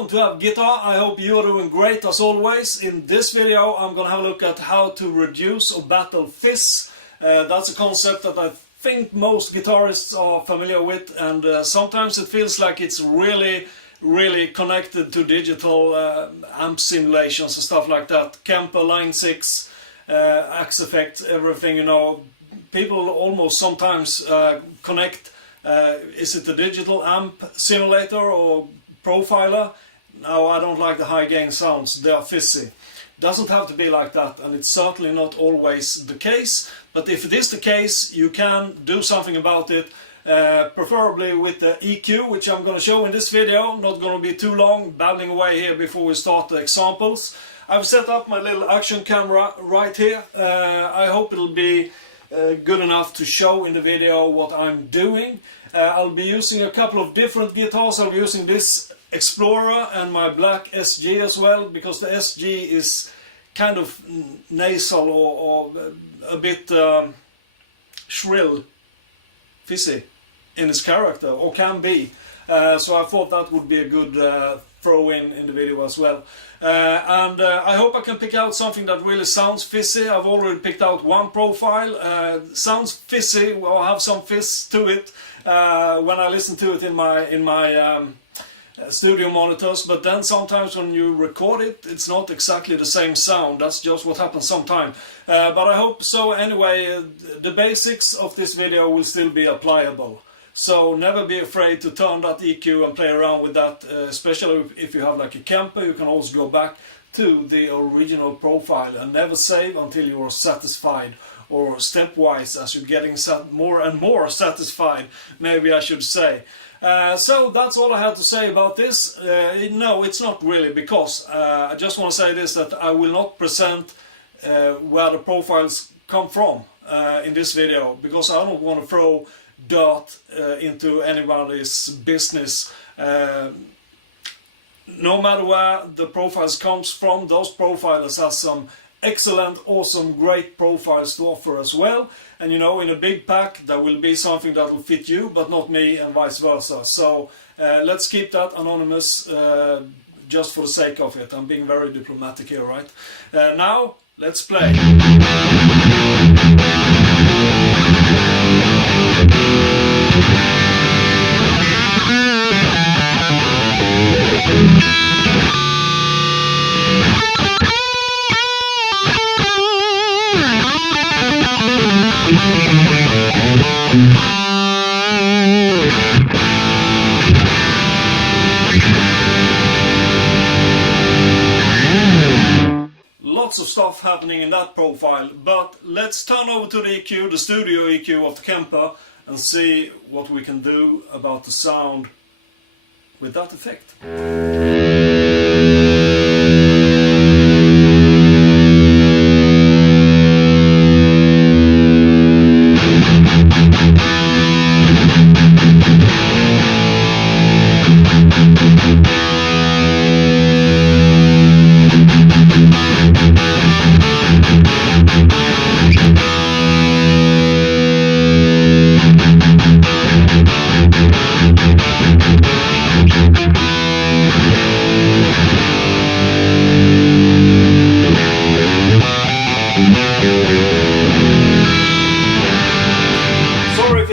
welcome to Have Guitar. I hope you are doing great as always. In this video I'm gonna have a look at how to reduce or battle fizz. That's a concept that I think most guitarists are familiar with, and sometimes it feels like it's really connected to digital amp simulations and stuff like that. Kemper, Line 6, Axe Effect, everything, you know. People almost sometimes connect, is it a digital amp simulator or profiler? No, I don't like the high gain sounds, they are fizzy. Doesn't have to be like that, and it's certainly not always the case, but if it is the case, you can do something about it, preferably with the EQ, which I'm going to show in this video. Not going to be too long, babbling away here before we start the examples. I've set up my little action camera right here. I hope it'll be good enough to show in the video what I'm doing. I'll be using a couple of different guitars. I'll be using this Explorer and my black SG as well, because the SG is kind of nasal or a bit shrill, fizzy in its character, or can be. So I thought that would be a good throw in the video as well. And I hope I can pick out something that really sounds fizzy. I've already picked out one profile. Sounds fizzy, or have some fizz to it when I listen to it in my studio monitors, but then sometimes when you record it, it's not exactly the same sound. That's just what happens sometimes. But I hope so. Anyway, the basics of this video will still be applicable. So never be afraid to turn that EQ and play around with that, especially if you have like a Kemper. You can also go back to the original profile and never save until you are satisfied, or stepwise as you're getting more and more satisfied, maybe I should say. So that's all I had to say about this. No, it's not really, because I just want to say this, that I will not present where the profiles come from in this video, because I don't want to throw dirt into anybody's business. No matter where the profiles comes from, those profilers have some excellent, awesome, great profiles to offer as well. And you know, in a big pack there will be something that will fit you, but not me, and vice versa. So let's keep that anonymous, just for the sake of it. I'm being very diplomatic here, right? Now, let's play. Lots of stuff happening in that profile, but let's turn over to the EQ, the studio EQ of the Kemper, and see what we can do about the sound with that effect.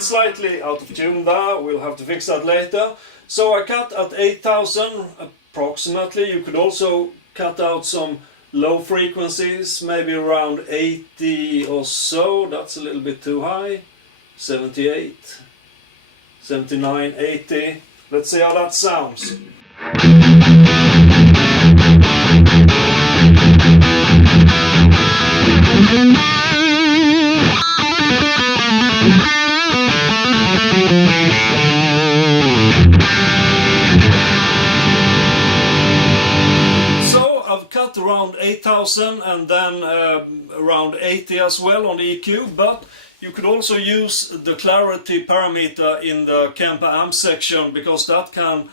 Slightly out of tune there, we'll have to fix that later. So I cut at 8000 approximately. You could also cut out some low frequencies, maybe around 80 or so. That's a little bit too high. 78, 79, 80. Let's see how that sounds. Around 8000 and then around 80 as well on the EQ, but you could also use the clarity parameter in the Kemper amp section, because that can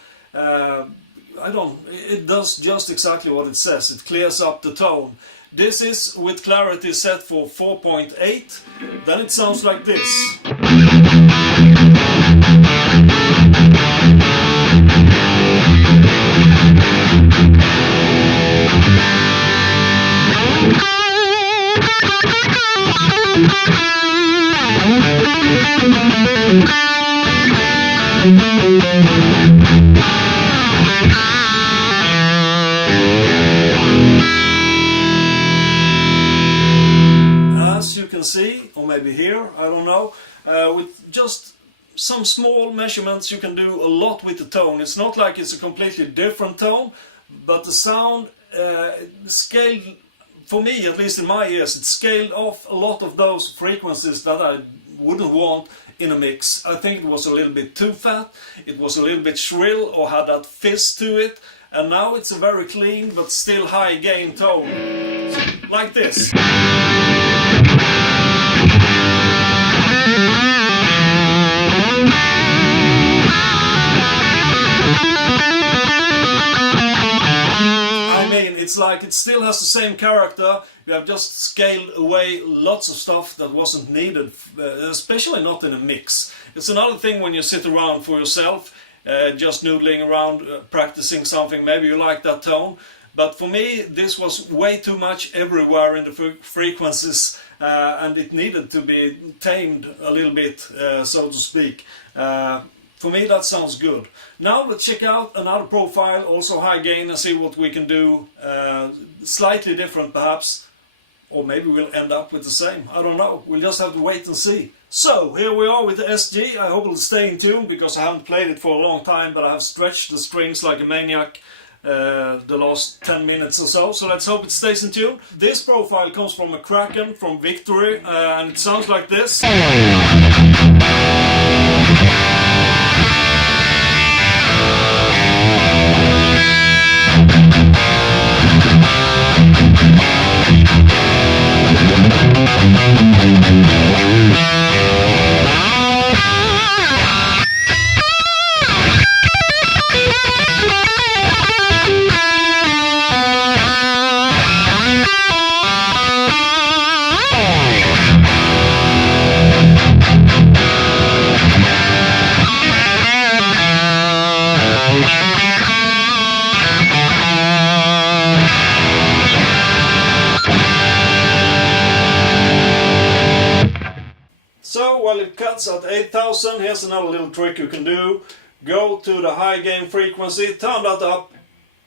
it does just exactly what it says. It clears up the tone. This is with clarity set for 4.8, then it sounds like this. As you can see, or maybe here, I don't know, with just some small measurements you can do a lot with the tone. It's not like it's a completely different tone, but the sound scaled, for me at least in my ears, it scaled off a lot of those frequencies that I wouldn't want in a mix. I think it was a little bit too fat, it was a little bit shrill or had that fizz to it, and now it's a very clean but still high gain tone, like this. It's like it still has the same character. We have just scaled away lots of stuff that wasn't needed, especially not in a mix. It's another thing when you sit around for yourself, just noodling around, practicing something, maybe you like that tone. But for me, this was way too much everywhere in the frequencies, and it needed to be tamed a little bit, so to speak. For me that sounds good. Now let's check out another profile, also high gain, and see what we can do slightly different perhaps. Or maybe we'll end up with the same, I don't know, we'll just have to wait and see. So here we are with the SG, I hope it'll stay in tune because I haven't played it for a long time, but I have stretched the strings like a maniac the last 10 minutes or so, so let's hope it stays in tune. This profile comes from a Kraken from Victory, and it sounds like this. So while it cuts at 8000, here's another little trick you can do. Go to the high gain frequency, turn that up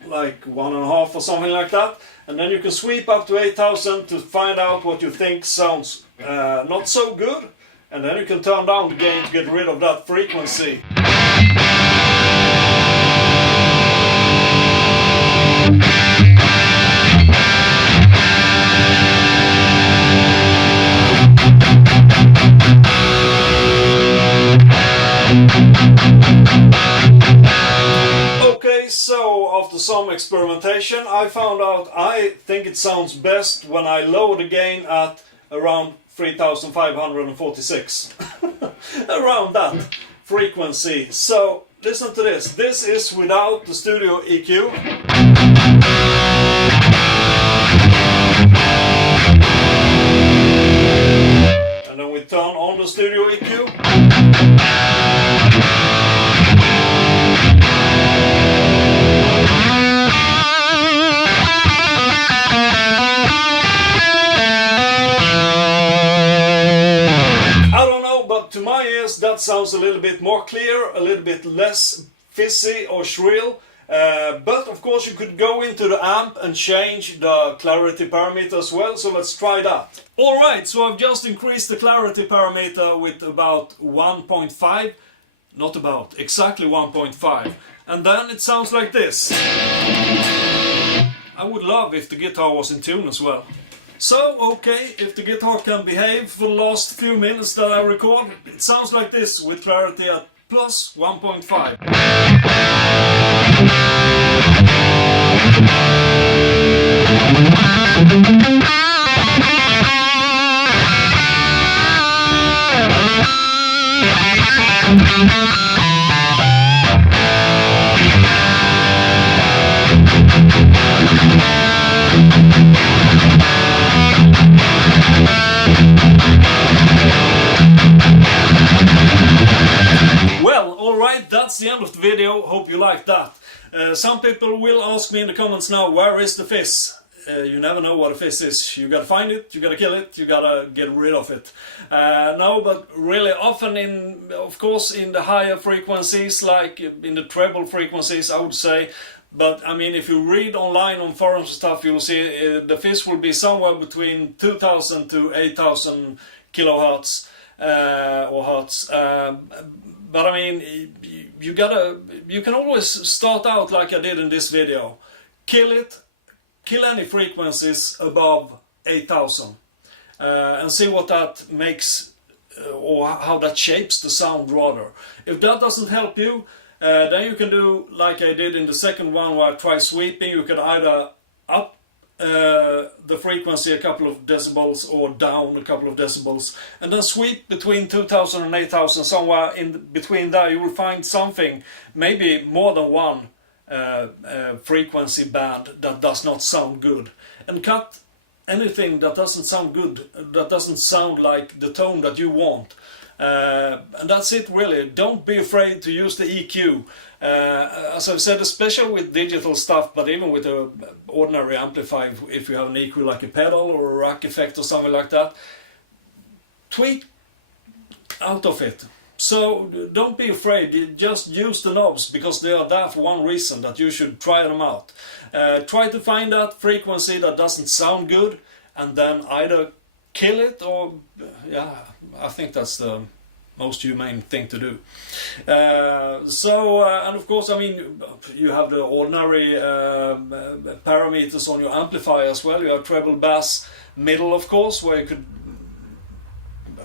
like 1.5 or something like that, and then you can sweep up to 8000 to find out what you think sounds not so good, and then you can turn down the gain to get rid of that frequency. Okay, so after some experimentation I found out I think it sounds best when I lower the gain at around 3546. Around that frequency. So listen to this. This is without the studio EQ. And then we turn on the studio EQ. To my ears that sounds a little bit more clear, a little bit less fizzy or shrill, but of course you could go into the amp and change the clarity parameter as well, so let's try that. Alright, so I've just increased the clarity parameter with about 1.5, not about, exactly 1.5, and then it sounds like this. I would love if the guitar was in tune as well. So, okay, if the guitar can behave for the last few minutes that I record, it sounds like this with clarity at plus 1.5. That's the end of the video, hope you liked that. Some people will ask me in the comments now, where is the fizz? you never know what a fizz is. You gotta find it, you gotta kill it, you gotta get rid of it. No, but really often of course in the higher frequencies, like in the treble frequencies, I would say. But I mean, if you read online on forums and stuff, you'll see the fizz will be somewhere between 2000 to 8000 kilohertz or hertz. But I mean, you can always start out like I did in this video. Kill any frequencies above 8000 and see what that makes or how that shapes the sound rather. If that doesn't help you, then you can do like I did in the second one where I try sweeping. You can either up the frequency a couple of decibels or down a couple of decibels, and then sweep between 2000 and 8000. Somewhere in between there you will find something, maybe more than one frequency band that does not sound good, and cut anything that doesn't sound good, that doesn't sound like the tone that you want. And that's it really. Don't be afraid to use the EQ. As I've said, especially with digital stuff, but even with an ordinary amplifier, if you have an EQ like a pedal or a rack effect or something like that, tweak out of it. So don't be afraid, just use the knobs, because they are there for one reason, that you should try them out. Try to find that frequency that doesn't sound good, and then either kill it or, yeah, I think that's the most humane thing to do. And of course, I mean, you have the ordinary parameters on your amplifier as well. You have treble, bass, middle, of course, where you could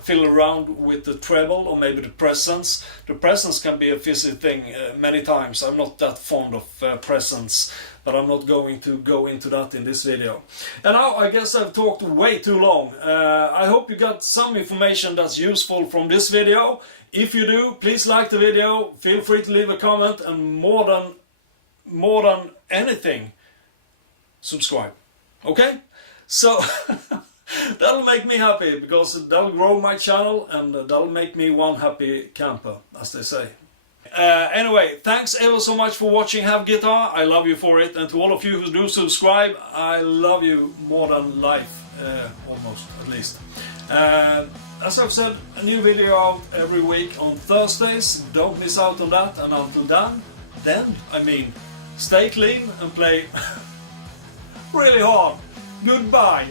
fiddle around with the treble or maybe the presence. The presence can be a fizzy thing many times. I'm not that fond of presence, but I'm not going to go into that in this video. And now I guess I've talked way too long. I hope you got some information that's useful from this video. If you do, please like the video, feel free to leave a comment, and more than anything, subscribe. Okay? So that'll make me happy, because that'll grow my channel and that'll make me one happy camper, as they say. Anyway, thanks ever so much for watching Have Guitar. I love you for it, and to all of you who do subscribe, I love you more than life, almost, at least. As I've said, a new video out every week on Thursdays. Don't miss out on that, and until then, I mean, stay clean and play really hard. Goodbye.